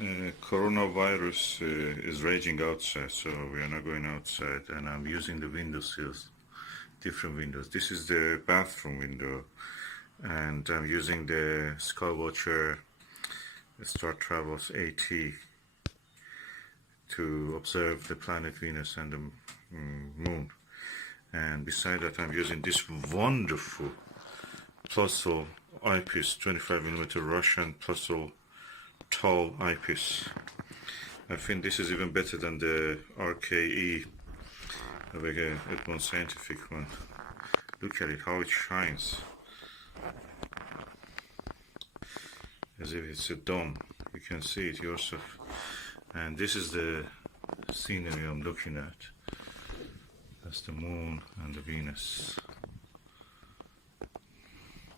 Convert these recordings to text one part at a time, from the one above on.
Coronavirus is raging outside, so we are not going outside, and I'm using the window sills, different windows. This is the bathroom window, and I'm using the Skywatcher Startravel's AT to observe the planet Venus and the moon. And beside that, I'm using this wonderful Plossl eyepiece, 25mm Russian Plossl tall eyepiece. I think this is even better than the RKE, the Edmond Scientific one. Look at it, how it shines, as if it's a dome. You can see it yourself. And this is the scenery I'm looking at. That's the moon and the Venus.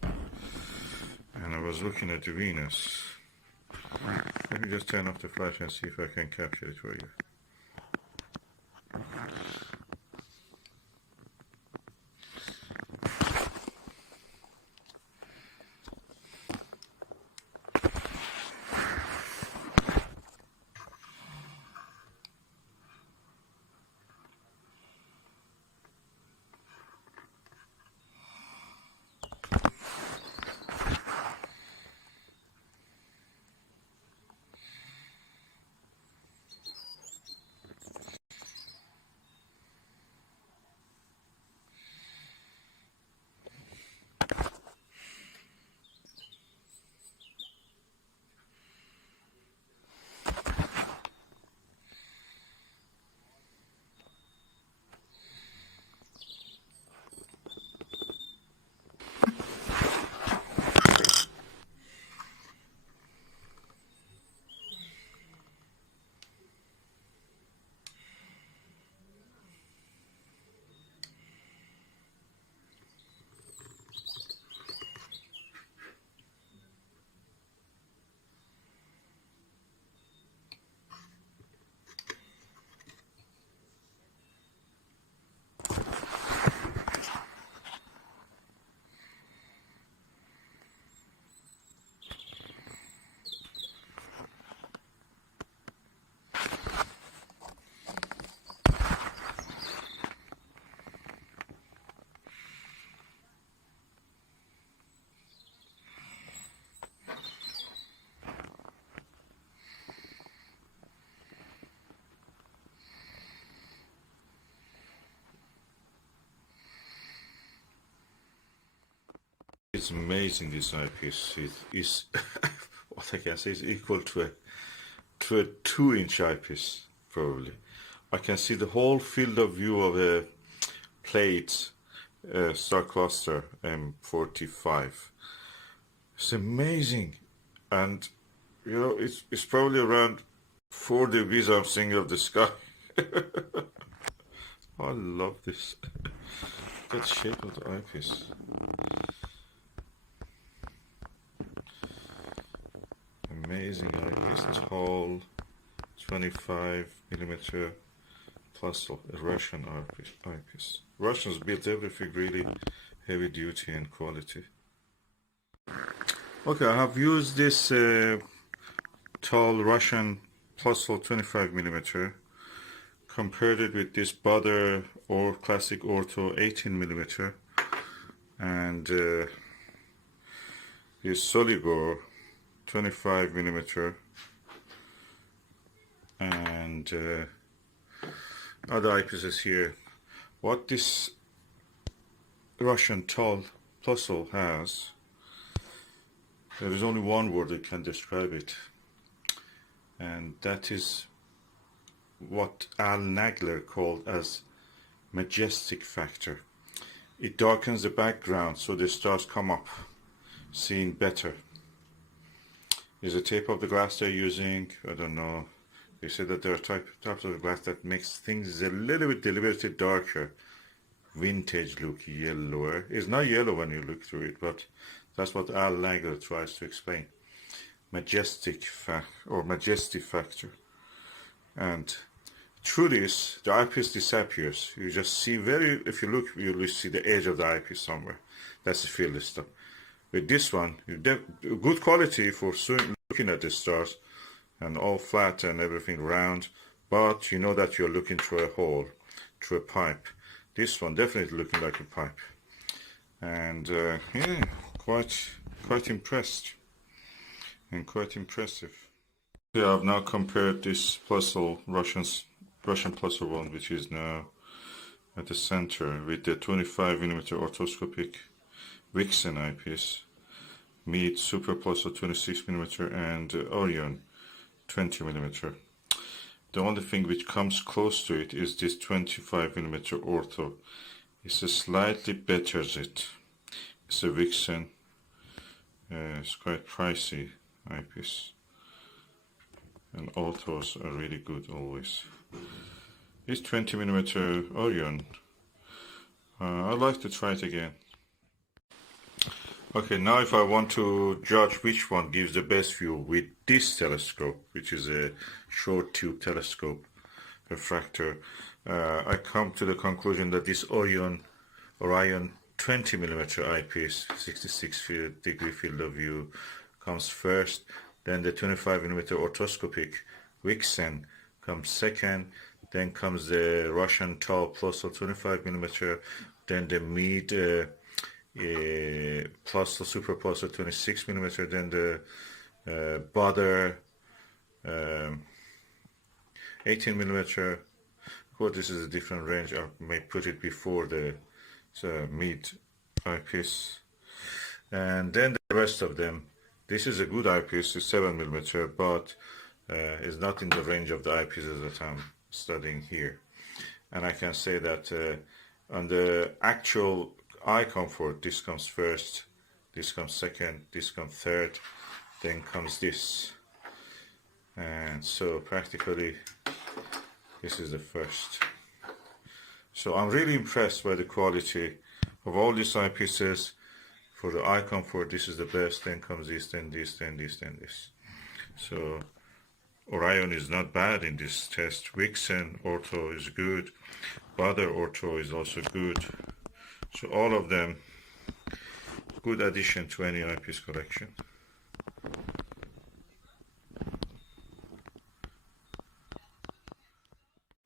And I was looking at the Venus. Let me just turn off the flash and see if I can capture it for you. It's amazing, this eyepiece. It is what I can say is equal to a 2-inch eyepiece, probably. I can see the whole field of view of a plate star cluster M45. It's amazing, and you know it's probably around 4 degrees I'm seeing of the sky. I love this. That shape of the eyepiece. Amazing eyepiece, tall, 25mm Plossl, a Russian eyepiece. Russians built everything really heavy duty and quality. Okay, I have used this tall Russian Plossl 25mm, compared it with this Baader or Classic Ortho 18mm, and this Soligor 25mm, and other eyepieces here. What this Russian tall Plossl has, there is only one word that can describe it, and that is what Al Nagler called as majestic factor. It darkens the background so the stars come up, seen better. Is a tape of the glass they're using, I don't know. They said that there are types of glass that makes things a little bit deliberately darker. Vintage look, yellower. It's not yellow when you look through it, but that's what Al Nagler tries to explain. Majestic factor. And through this, the eyepiece disappears. You just see if you look, you'll see the edge of the eyepiece somewhere. That's the field stuff. With this one, good quality for looking at the stars, and all flat and everything round, but you know that you're looking through a hole, through a pipe. This one definitely looking like a pipe, and yeah, quite impressed and quite impressive. Yeah, I've now compared this Plossl, Russian Plossl one, which is now at the center, with the 25mm orthoscopic Vixen eyepiece, Meade Super Plossl 26mm, and Orion 20mm. The only thing which comes close to it is this 25mm Ortho. It's a slightly better it. It's a Vixen. It's quite pricey eyepiece, and Orthos are really good always. This 20mm Orion, I'd like to try it again. Okay, now if I want to judge which one gives the best view with this telescope, which is a short tube telescope, refractor, I come to the conclusion that this Orion 20mm eyepiece, 66-degree field of view, comes first. Then the 25mm orthoscopic Vixen comes second. Then comes the Russian Plossl 25mm. Then the Meade Plossl Super Plossl 26mm. Then the Baader 18mm. Of course, this is a different range. I may put it before the Meade eyepiece, and then the rest of them. This is a good eyepiece, it's 7mm, but is not in the range of the eyepieces that I'm studying here. And I can say that on the actual eye comfort, this comes first, this comes second, this comes third, then comes this. And so practically this is the first. So I'm really impressed by the quality of all these eyepieces. For the eye comfort, this is the best, then comes this, then this, then this, then this. So Orion is not bad in this test. Vixen Ortho is good. Baader Ortho is also good. So all of them, good addition to any eyepiece collection.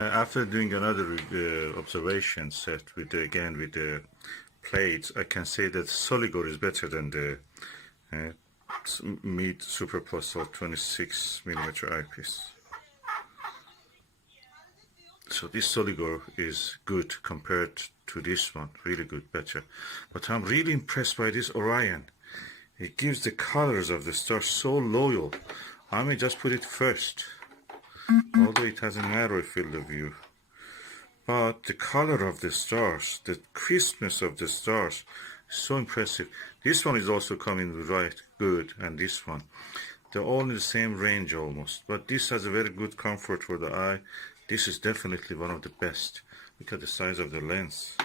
After doing another observation set with again with the plates, I can say that Soligor is better than the Meade Super Plossl 26mm eyepiece. So this Soligor is good compared to this one, really good, better. But I'm really impressed by this Orion. It gives the colors of the stars so loyal. I may just put it first, although it has a narrow field of view. But the color of the stars, the crispness of the stars, is so impressive. This one is also coming right good, and this one. They're all in the same range almost. But this has a very good comfort for the eye. This is definitely one of the best. Look at the size of the lens.